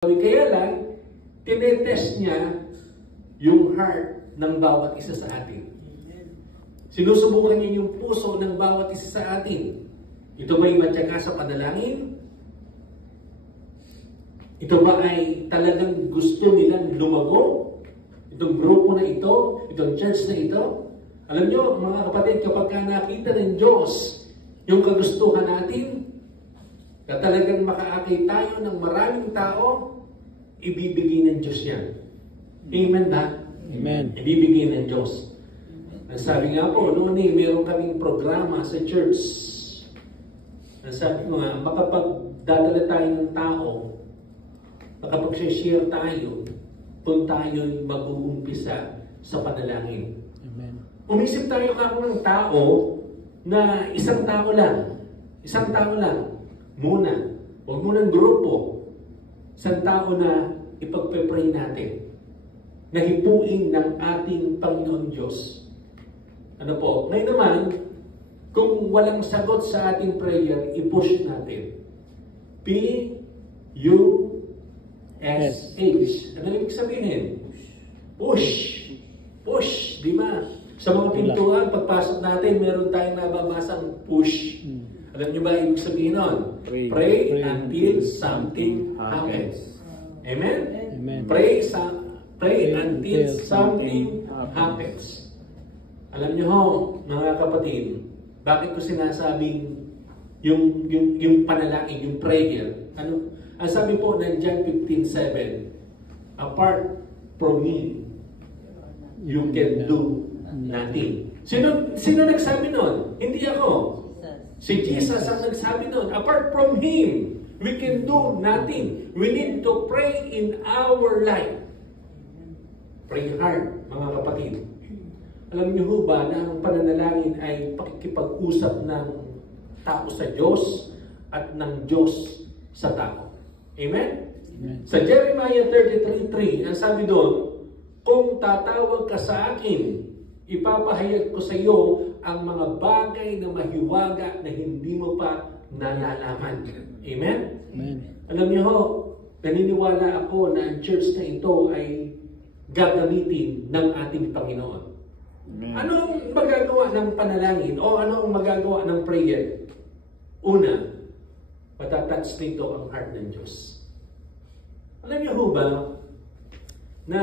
Kaya lang, tinetest niya yung heart ng bawat isa sa atin. Sinusubukan niya yung puso ng bawat isa sa atin. Ito ba'y matyaga sa panalangin? Ito ba ay talagang gusto nilang lumago? Itong grupo na ito, itong church na ito? Alam niyo, mga kapatid, kapag nakita ng Diyos yung kagustuhan natin, na talagang makaakay tayo ng maraming tao, ibibigay ng Diyos yan. Amen ba? Amen. Ibibigay ng Diyos. Ang sabi nga po, noon meron kaming programa sa church. Ang sabi ko nga, makapagdadala tayo ng tao, makapag-share tayo, kung tayo'y mag-uumpisa sa panalangin. Amen. Umisip tayo kako ng tao na isang tao lang. Isang tao lang. Muna. Huwag munang grupo. Isang tao na ipagpe-pray natin. Nahipuin ng ating Panginoon Diyos. Ano po? Ngayon naman, kung walang sagot sa ating prayer, i-push natin. P-U-S-H. Ano ibig sabihin? Push. Push. Di ba? Sa mga pintuan, pagpasok natin, meron tayong nababasang push. Alam niyo ba ibig sabihin nun? Pray until something happens. Amen? Amen. Pray until something happens. Alam niyo ho, mga kapatid, bakit ko sinasabing yung panalangin, yung prayer? Ano? Ang sabi po ng John 15:7, apart from me, you can do nothing. Sino nagsabi nun? Hindi ako. Si Jesus ang nagsabi nun. Apart from Him, we can do nothing. We need to pray in our life. Pray hard, mga kapatid. Alam niyo ho ba na ang pananalangin ay pakikipag-usap ng tao sa Diyos at ng Diyos sa tao. Amen? Amen. Sa Jeremiah 33:3, ang sabi doon, kung tatawag ka sa akin, ipapahayag ko sa iyo ang mga bagay na mahiwaga na hindi mo pa nalalaman. Amen? Amen. Alam niyo ho, naniniwala ako na ang church na ito ay gagamitin ng ating Panginoon. Amen. Ano ang magagawa ng panalangin o ano ang magagawa ng prayer? Una, matatouch nito ang heart ng Diyos. Alam niyo ho ba na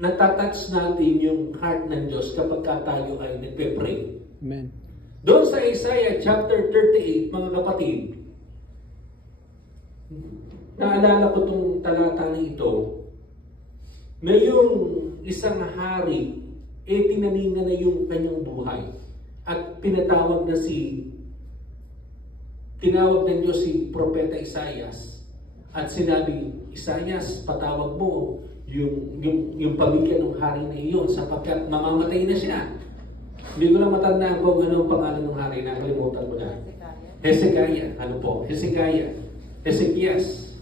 natatouch natin yung heart ng Diyos kapag tayo ay nagpe-pray? Amen. Doon sa Isaiah chapter 38, mga kapatid, naalala ko itong talata na ito, na yung isang hari, tinaningan na yung kanyang buhay. At tinawag ng Diyos si Propeta Isaias. At sinabi, Isaias, patawag mo yung pamilya ng hari na iyon sapagkat mamamatay na siya. Hindi ko na matandaan kung ano ang pangalan ng hari, nakalimutan ko na. Hezekiah. Ano po? Hezekiah. Hezekias.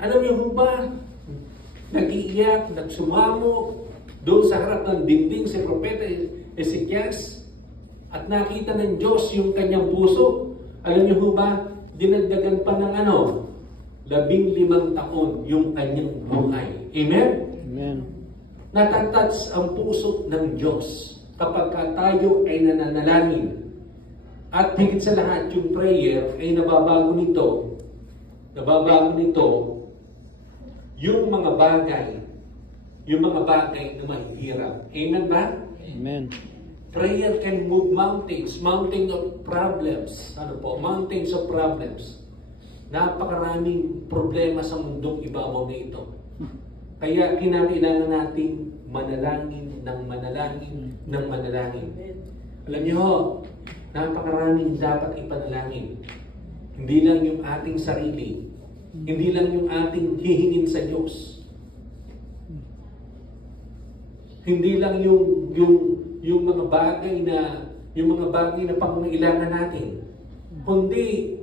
Alam niyo ba? Nag-iiyak, nagsumamo doon sa harap ng dingding si Propeta Hezekias at nakita ng Diyos yung kanyang puso. Alam niyo ba? Dinagdagan pa ng 15 taon yung kanyang buhay. Amen? Amen. Natatouch ang puso ng Diyos kapag tayo ay nananalangin. At higit sa lahat, yung prayer ay nababago nito yung mga bagay na mahihirap. Amen ba? Amen. Prayer can move mountains of problems. Ano po? Mountains of problems. Napakaraming problema sa mundong ibabaw na ito. Kaya kinakailangan natin manalangin ng manalangin. Alam niyo ho, napakaraming dapat ipanalangin. Hindi lang yung ating sarili. Hindi lang yung ating hihingin sa Diyos. Hindi lang yung mga bagay na pangangailangan natin. Kundi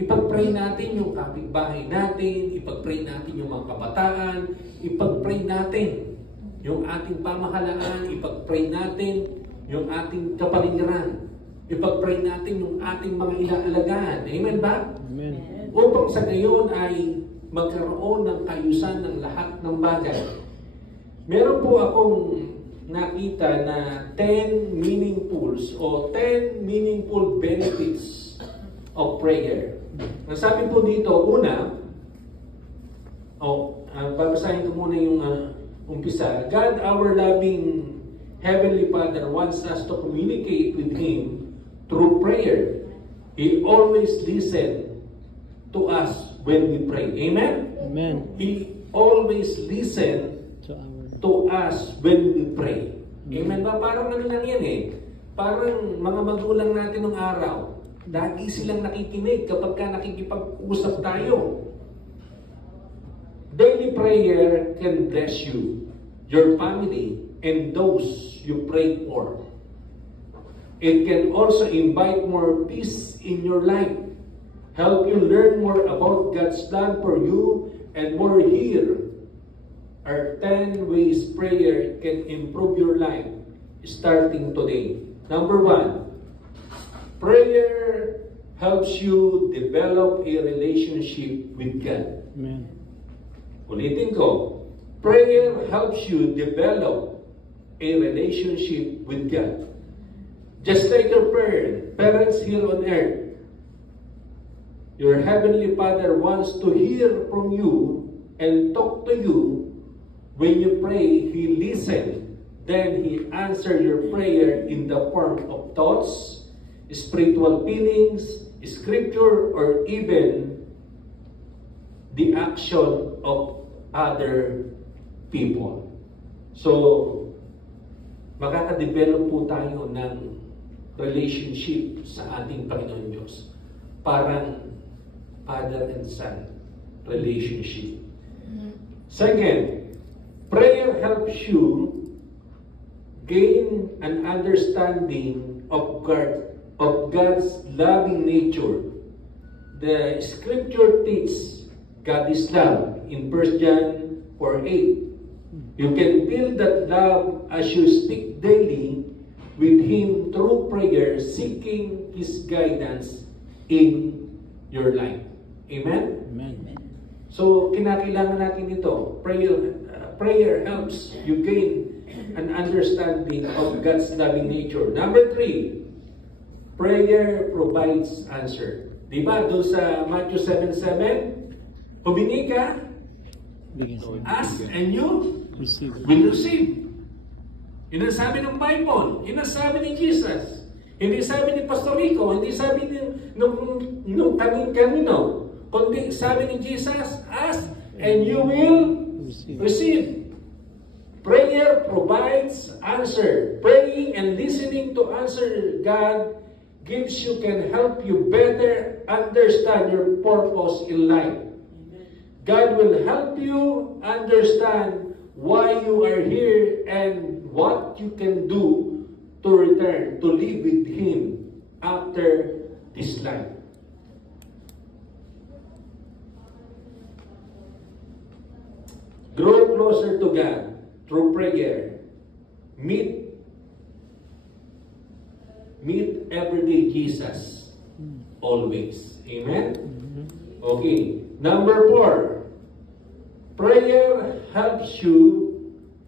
ipag-pray natin yung kapitbahay natin, ipag-pray natin yung mga kabataan, ipag-pray natin yung ating pamahalaan, ipag-pray natin yung ating kapaligiran, ipag-pray natin yung ating mga ilaalagaan. Amen ba? Amen. Upang sa ngayon ay magkaroon ng kaayusan ng lahat ng bagay. Meron po akong nakita na 10 meaningfuls o 10 meaningful benefits of prayer. Ang sabi po dito, una, babasahin ko muna yung umpisa. God, our loving Heavenly Father, wants us to communicate with Him through prayer. He always listens to us when we pray. Amen? Amen. He always listens to us when we pray. Amen ba? Parang ano lang yan eh. Parang mga magulang natin ng araw. Lagi silang nakikinig kapag ka nakikipag-usap tayo. Daily prayer can bless you, your family, and those you pray for. It can also invite more peace in your life, help you learn more about God's plan for you, and more here are 10 ways prayer can improve your life starting today. Number 1, prayer helps you develop a relationship with God. Amen. Ulitin ko, prayer helps you develop a relationship with God. Just like your parents here on earth, your Heavenly Father wants to hear from you and talk to you. When you pray, He listens. Then He answers your prayer in the form of thoughts, spiritual feelings, scripture, or even the action of other people. So, makaka-develop po tayo ng relationship sa ating Panginoon Diyos. Parang father and son relationship. Second, prayer helps you gain an understanding of God's loving nature. The scripture teaches God is love in 1 John 4:8. You can feel that love as you speak daily with Him through prayer, seeking His guidance in your life. Amen? Amen. So, kinakailangan natin ito. Prayer helps you gain an understanding of God's loving nature. Number 3, prayer provides answer. Diba? Doon sa Matthew 7:7, humingi ka, ask, and you will receive. Yun ang sabi ng Bible. Yun ang sabi ni Jesus. Hindi sabi ni Pastor Rico, hindi sabi nung kanino. Kundi sabi ni Jesus, ask, and you will receive. Prayer provides answer. Praying and listening to answer God can help you better understand your purpose in life. God will help you understand why you are here and what you can do to return, to live with Him after this life. Grow closer to God through prayer. Meet everyday Jesus always. Amen? Okay. Number 4, prayer helps you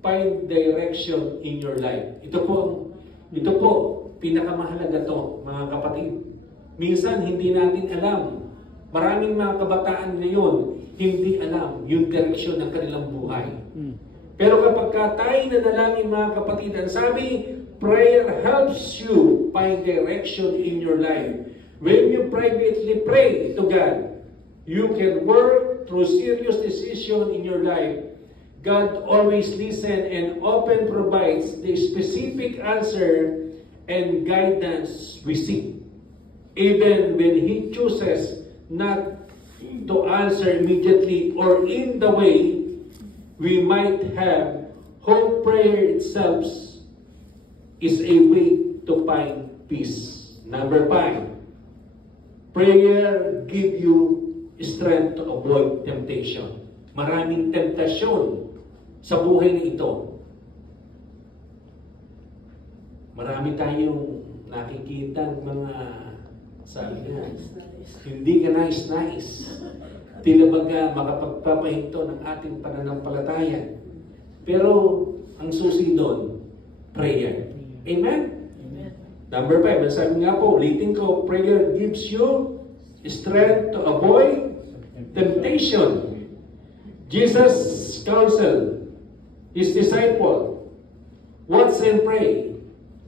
find direction in your life. Ito po, pinakamahalaga to, mga kapatid. Minsan, hindi natin alam. Maraming mga kabataan ngayon, hindi alam yung direksyon ng kanilang buhay. Pero kapag tayo nanalangin, mga kapatid, ang sabi, prayer helps you find direction in your life. When you privately pray to God, you can work through serious decision in your life. God always listens and often provides the specific answer and guidance we seek. Even when He chooses not to answer immediately or in the way we might have, hope prayer itself is a way to find peace. Number 5, prayer give you strength to avoid temptation. Maraming temptasyon sa buhay na ito. Marami tayong nakikita mga sabi nga, hindi ka nice. tila baga makapagpapahinto ng ating pananampalataya. Pero ang susi doon, prayer. Amen? Number 5, sabi nga po, ulitin ko, prayer gives you strength to avoid temptation. Jesus counseled his disciple, watch and pray,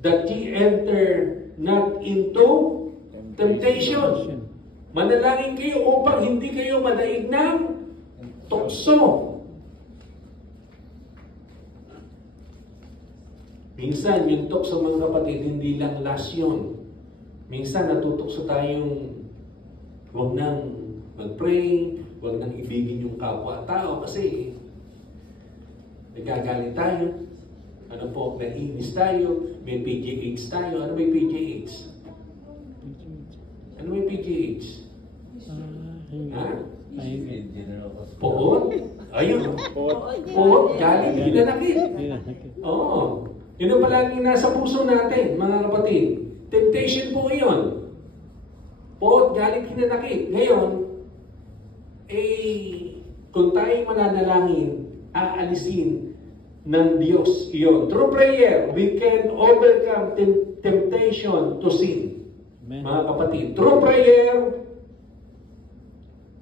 that ye enter not into temptation. Manalangin kayo upang hindi kayo madaig ng tukso. Minsan, yung tukso mga kapatid, hindi lang lasyon. Minsan, natutukso tayong huwag nang mag-pray, huwag nang ibigin yung kapwa-tao kasi nagagalit tayo. Ano po, naiinis tayo, may PGH tayo. Ano may PGH? Ano may PGH? Ha? Poot? Ayun. Poot, galit, hinanakit. Oo. Yun ang palagi nasa puso natin, mga kapatid. Temptation po iyon. Poot, galit, hinanakit. Ngayon, kung tayo mananalangin, aalisin ng Diyos iyon. Through prayer, we can overcome temptation to sin. Amen. Mga kapatid, through prayer,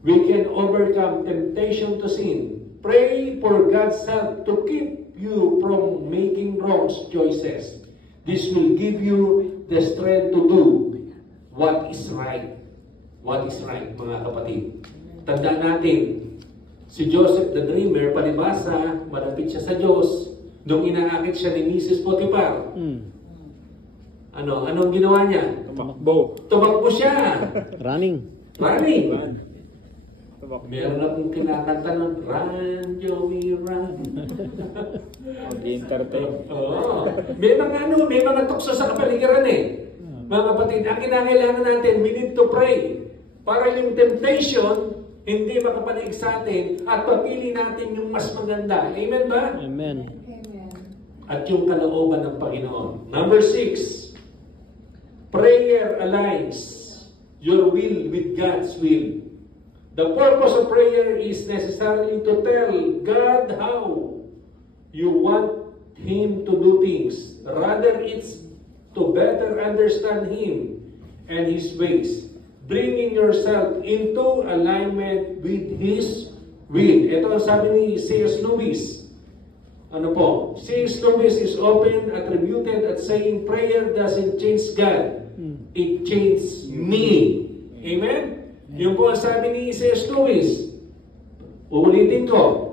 we can overcome temptation to sin. Pray for God's help to keep you from making wrong choices. This will give you the strength to do what is right. What is right, mga kapatid. Tandaan natin, si Joseph the Dreamer, palibasa, malapit siya sa Diyos, nung inaakit siya ni Mrs. Potiphar. Anong ginawa niya? Tumakbo siya. Running. Meron akong kinakanta nun, run, Joey, run. Oo. May mga tukso sa kapaligiran eh. Mga kapatid, ang kinakailangan natin, we need to pray. Para yung temptation, hindi makapalig sa atin at papili natin yung mas maganda. Amen ba? Amen. At yung kalooban ng Panginoon. Number 6, prayer aligns your will with God's will. The purpose of prayer is necessarily to tell God how you want Him to do things. Rather, it's to better understand Him and His ways, bringing yourself into alignment with His will. Ito ang sabi ni C.S. Lewis. Ano po? C.S. Lewis is often attributed at saying prayer doesn't change God. It changes me. Amen? Yung po ang sabi ni C.S. Lewis. Uulitin ko.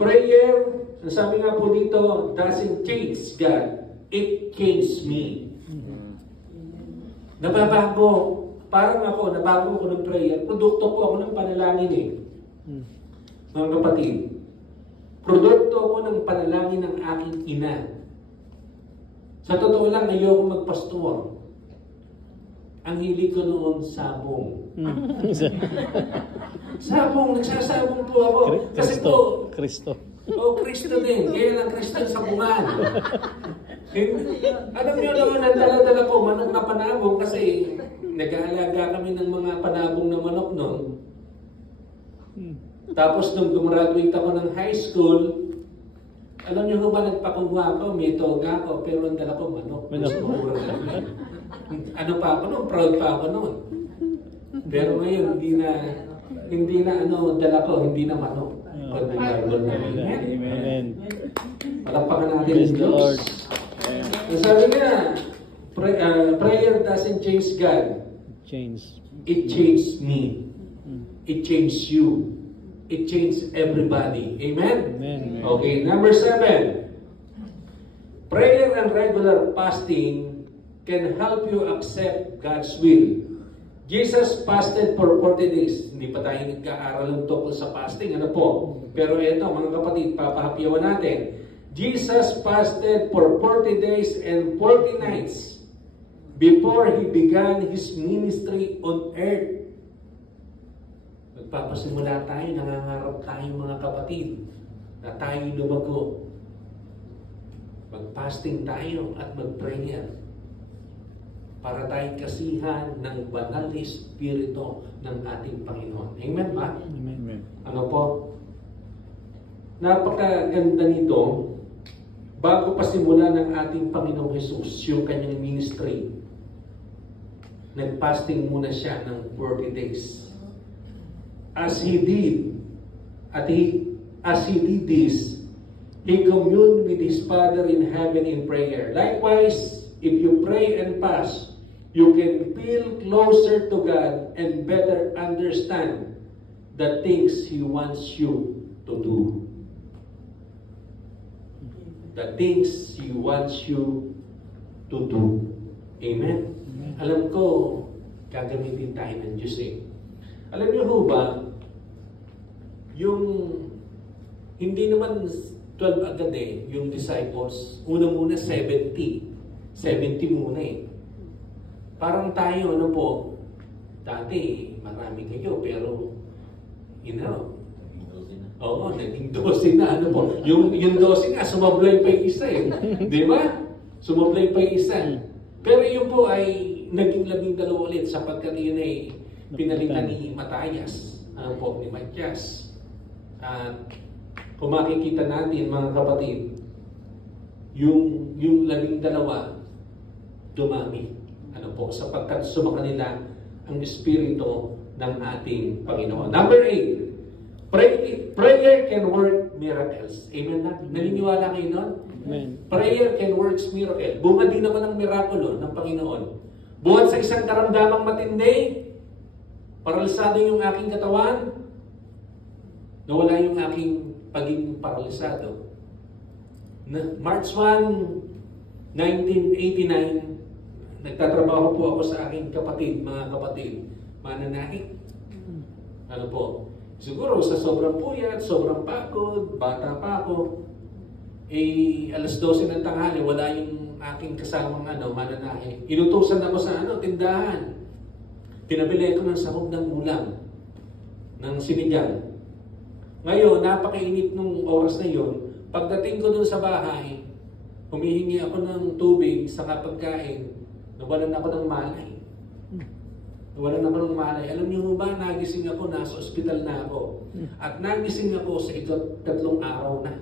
Prayer, ang sabi nga po dito, doesn't change God. It changes me. Nababago. Parang ako, nabago ko ng prayer. Produkto ko ako ng panalangin eh. Mga kapatid. Produkto ko ng panalangin ng aking ina. Sa totoo lang, ayoko magpastor. Ang hilig ko noon, sabong. Sabong, nagsasabong po ako. Kasi po, Kristo. Kristo din. Kaya lang Kristo sa bungan. Alam niyo naman, ang dala-dala ko, manok na panabong kasi nag-aalaga kami ng mga panabong na manok noon. Tapos nung gumraduate ako ng high school, alam niyo ba, nagpakuha ako, may toga ako, pero ang dala ko manok. Ano pa ako noon? Proud pa ako noon. Pero ngayon, hindi na dala ko, hindi na manok. Pag-Bible na. Amen. Palakpakan natin ang Diyos. Sabi nga, prayer doesn't change God. It changes me. It changes you. It changes everybody. Amen? Amen. Okay, number 7. Prayer and regular fasting can help you accept God's will. Jesus fasted for 40 days. Hindi pa tayo nagkaaral ng tungkol sa fasting. Ano po? Pero ito, mga kapatid, papahapyawan natin. Jesus fasted for 40 days and 40 nights before He began His ministry on earth. Magpapasimula tayo, nangangarap tayo mga kapatid, na tayo lumago. Mag-fasting tayo at mag-prayer para tayong kasihan ng banal na Espiritu ng ating Panginoon. Amen ba? Amen. Ano po? Napakaganda nito. Bago pa simula ng ating Panginoong Jesus, yung kanyang ministry, nag-fasting muna siya ng 40 days. As he did this, he communed with his Father in heaven in prayer. Likewise, if you pray and fast, you can feel closer to God and better understand the things He wants you to do. The things He wants you to do. Amen? Alam ko, gagamitin tayo ng Diyos eh. Alam niyo ho ba, yung hindi naman 12 agad eh, yung disciples, una-muna 70 muna eh. Parang tayo, ano po, dati marami kayo, pero, oo, naging 12 na, ano po. Yung 12 nga, sumablay pa yung isa eh. Di ba? Sumablay pa yung isa. Pero yun po ay naging 12 ulit sapagkat yun ay pinalitan ni Matayas, ano po, ni Matias. At kung makikita natin, mga kapatid, yung 12 dumami. Ano po, sapagkat sumakanila ang Espiritu ng ating Panginoon. Number 8, prayer can work miracles. Amen na? Naniniwala kayo nun? Amen. Prayer can work miracles. Bunga din naman ng mirakulo ng Panginoon. Buhat sa isang karamdamang matindi, paralisado yung aking katawan, nawala yung aking pagiging paralisado. March 1, 1989, nagtatrabaho po ako sa aking kapatid, mga kapatid, mananahi. Ano po? Siguro sa sobrang puyat, sobrang pagod, bata pa ako, alas 12 ng tanghali, wala yung aking kasamang mananahi. Inutusan ako sa tindahan. Pinabili ko ng sahog ng ulam, ng sinigang. Ngayon, napakainit nung oras na yon. Pagdating ko dun sa bahay, humihingi ako ng tubig sa pagkain, nawalan ako ng malay. Alam niyo ba, nagising ako, nasa ospital na ako. At nagising ako sa 3 araw na.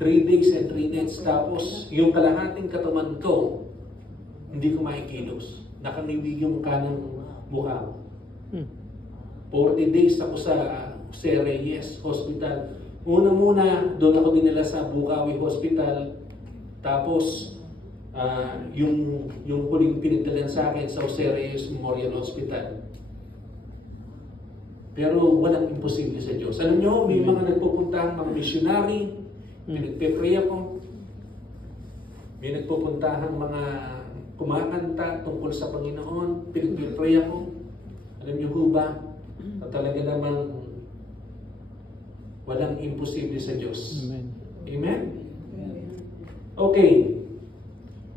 3 days and 3 nights. Tapos, yung kalahating katawan ko, hindi ko makikilos. Nakaniwig yung kanang mukha ko. 40 days ako sa Jose Reyes Hospital. Una-muna, doon ako dinala sa Bukawi Hospital. Tapos, yung huling pinagdalan sa akin sa Jose Reyes Memorial Hospital. Pero walang imposible sa Diyos. Alam nyo, may mga nagpupuntahan, mga missionary, pinagpe-pray ako. May nagpupuntahan mga kumakanta tungkol sa Panginoon, pinagpe-pray ako. Alam nyo ho ba, talaga namang walang imposible sa Diyos. Amen. Amen? Okay.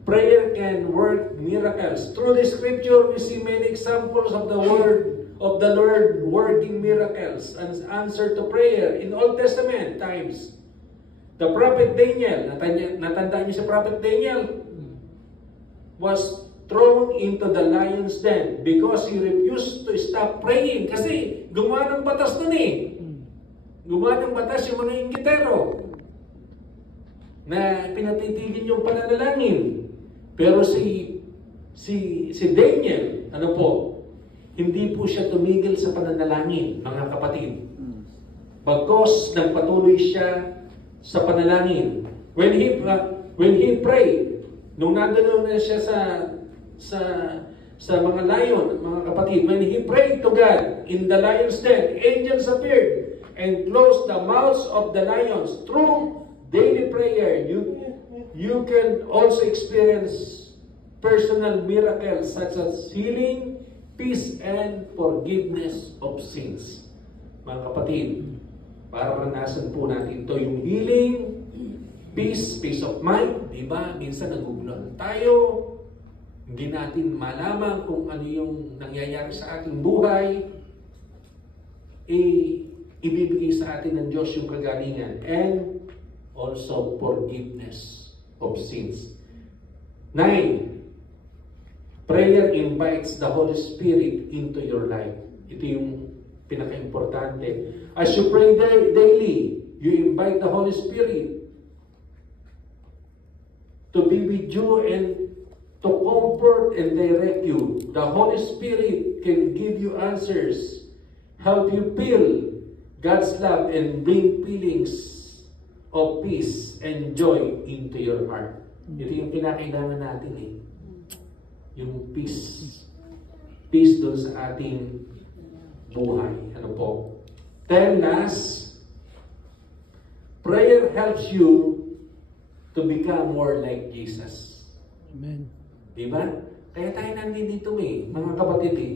Prayer can work miracles. Through the scripture, we see many examples of the word of the Lord working miracles and answer to prayer in Old Testament times. The prophet Daniel, natandaan niyo si prophet Daniel, was thrown into the lion's den because he refused to stop praying. Kasi gumawa ng batas nun eh. Gumawa ng batas yung mga inggitero na pinatitigin yung pananalangin. Pero si Daniel, hindi po siya tumigil sa pananalangin, mga kapatid. Bagkos nagpatuloy siya sa panalangin. When he prayed, nung nandoon na siya sa mga lion, mga kapatid, when he prayed to God in the lion's den, angels appeared and closed the mouths of the lions. Through daily prayer, you can also experience personal miracles such as healing, peace, and forgiveness of sins. Mga kapatid, para ranasan po natin ito, yung healing, peace of mind, di ba? Minsan naguguluhan tayo, hindi natin malaman kung ano yung nangyayari sa ating buhay, ibibigay sa atin ng Diyos yung kagalingan, and also forgiveness of sins. 9. Prayer invites the Holy Spirit into your life. Ito yung pinaka-importante. As you pray daily, you invite the Holy Spirit to be with you and to comfort and direct you. The Holy Spirit can give you answers, help you feel God's love, and bring feelings of peace and joy into your heart. Ito yung pinakailangan natin eh. Yung peace. Peace doon sa ating buhay. Ano po? Then last, prayer helps you to become more like Jesus. Amen. Diba? Kaya tayo nandito mga kapatid eh.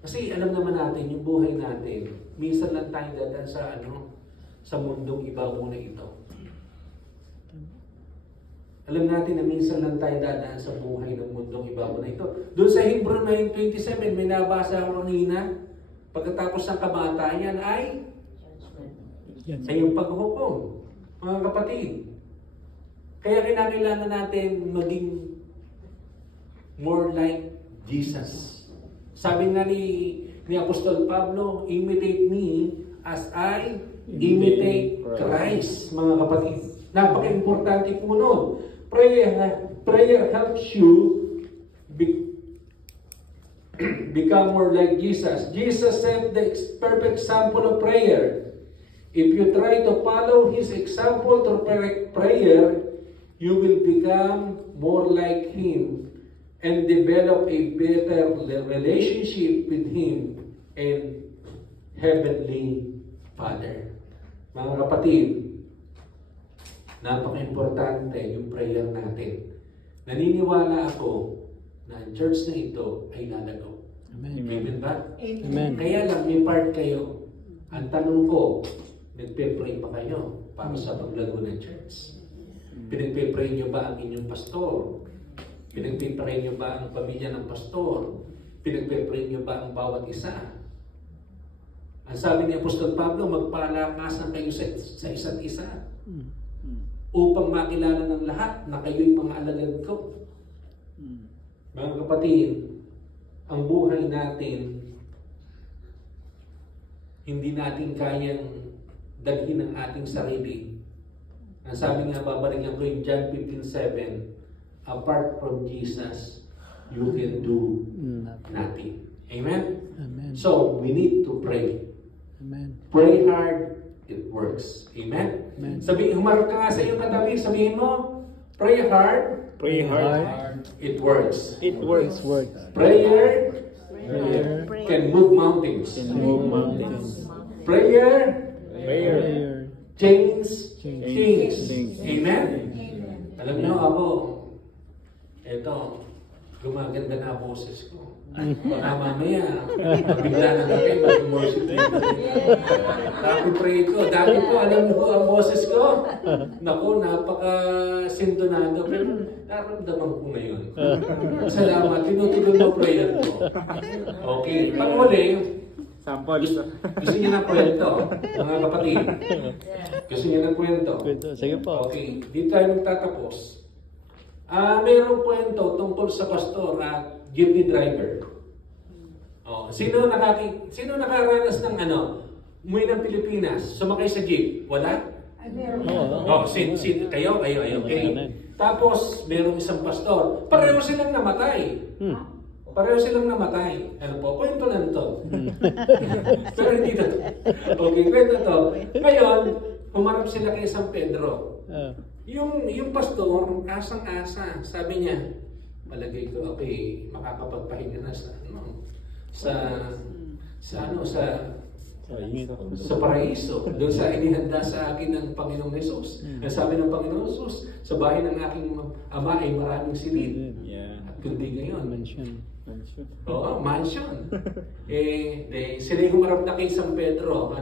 Kasi alam naman natin, yung buhay natin, minsan lang tayo dadaan sa mundong iba muna ito. Alam natin na minsan lang tayo dadaan sa buhay ng mundong iba muna ito. Doon sa Hebrew 9:27, may nabasa ako kanina, pagkatapos ng kamatayan ay sa iyong paghuhukom. Mga kapatid, kaya kinakailangan natin maging more like Jesus. Sabi nga ni Apostol Pablo, imitate me as I imitate Christ, mga kapatid. Napaka-importante po nun. Prayer helps you become more like Jesus. Jesus set the perfect example of prayer. If you try to follow His example through prayer, you will become more like Him and develop a better relationship with Him and Heavenly Father. Mga kapatid, napaka-importante yung prayer natin. Naniniwala ako na ang church na ito ay lalago. Amen. Amen ba? Amen. Kaya lang, may part kayo. Ang tanong ko, nagpe-pray pa kayo para sa paglago ng church? Pinagpe-pray nyo ba ang inyong pastor? Pinagpe-pray nyo ba ang pamilya ng pastor? Pinagpe-pray nyo ba ang bawat isa? Ang sabi ni Apostol Pablo, magpalakasan kayo sa isa't isa upang makilala ng lahat na kayo'y mga alagad ko. Mga kapatid, ang buhay natin, hindi natin kayang dalhin ang ating sarili. Ang sabi nga, babalikan ko yung John 15:7, apart from Jesus, you can do nothing. Amen? Amen. So, we need to pray. Amen. Pray hard, it works. Amen? Amen. Humarap ka nga sa iyong katabi, sabihin mo, pray hard, Pray hard. it works. It works. Prayer Prayer can move mountains. Can move mountains. Prayer Prayer. change Change things. Amen? Alam niyo ako, eto, gumaganda na boses ko. Baka mamaya, bigla na kayo, mag-worship dito. Pray ko. Dati po, alam niyo po ang boses ko. Naku, napaka-sintonado. Pero naramdaman ko ngayon. Salamat. Tinutuloy mo prayer ko. Okay. Panghuli, Samples. gusto niyo ng kwento, mga kapatid. Gusto niyo ng kwento. Sige po. Okay. Dito tayo magtatapos. Mayroong kwento tungkol sa pastor at jeepney driver. Sino nakaranas ng umuwi ng Pilipinas, sumakay sa jeep? Wala? Kayo, okay. Tapos, merong isang pastor. Pareho silang namatay. Ano po? Kwento lang to. Pero hindi to. Okay, kwento to. Ngayon, humarap sila kay San Pedro. Yung pastor, asang-asa. Sabi niya, palagay ko, okay, makakapagpahinga na sa paraiso, doon sa inihanda sa akin ng Panginoong Hesus. Sabi ng Panginoong Hesus, sa bahay ng aking ama ay maraming silid. At kundi ngayon, Mansion. Oo, mansion. Sila yung humarap na kay San Pedro.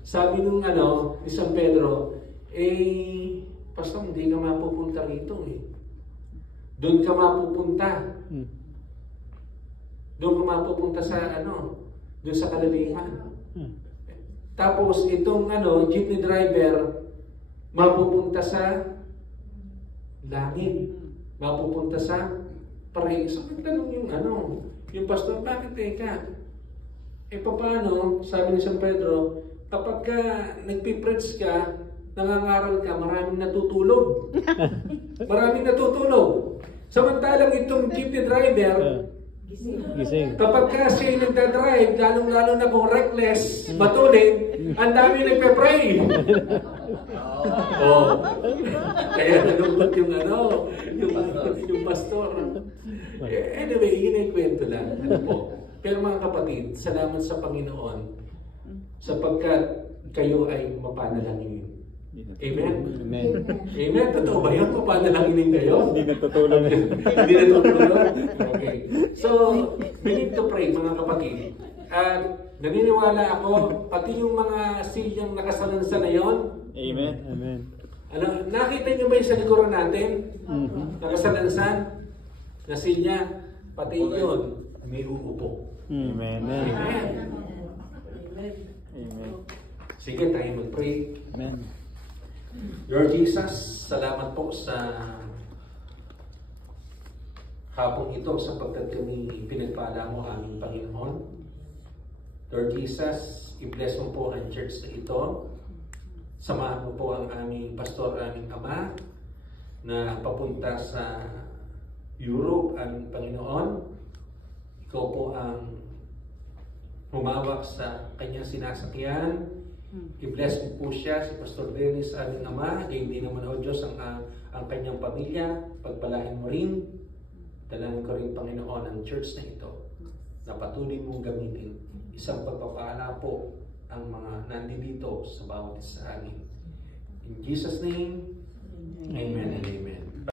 Sabi nung ni San Pedro, pastor, hindi ka mapupunta rito eh. Doon ka mapupunta. Doon ka mapupunta sa doon sa kalaliman. Tapos itong jeepney driver mapupunta sa langit. Mapupunta sa pray. So, nagtanong yung pastor, bakit teka? Paano, sabi ni San Pedro, kapag ka nagpipreach ka, nangangaral ka, maraming natutulog. Maraming natutulog. Samantalang itong jeepney driver, Gising. kapag ka siya nagdadrive, lalong-lalo na kung reckless, matulin, ang dami nagpe-pray. Oh. Kaya nalungkot yung pastor. Anyway, yun ay kwento lang. Ano po? Pero mga kapatid, salamat sa Panginoon sapagkat kayo ay mapanalangin. Amen? Amen. Amen? Totoo ba yun? Mapanalangin kayo? Hindi nagtutulog. Hindi natutulog? Okay. So, we need to pray mga kapatid. At naniniwala ako, pati yung mga silyang nakasalansa na yon. Amen. Amen. Nakita niyo ba yung sa likuran natin? Nakasalansan? Na silya? Pati yun, may uupo. Amen. Amen. Amen. Sige, tayo mag-pray. Amen. Lord Jesus, salamat po sa hapong ito sapagkat kami pinagpala mo aming Panginoon. Lord Jesus, i-bless mo po ang church na ito. Samahan mo po ang aming pastor, aming ama na papunta sa Europe, aming Panginoon. Ikaw po ang humawak sa kanyang sinasakyan. I-bless mo po siya, si Pastor Dennis, aming ama. Hindi naman o Diyos ang kanyang pamilya. Pagpalain mo rin. Dalangin ko rin, Panginoon, ang church na ito na patuloy mong gamitin. Isang pagpapala po ang mga nandito sa bawat isa sa amin. In Jesus' name, Amen and Amen.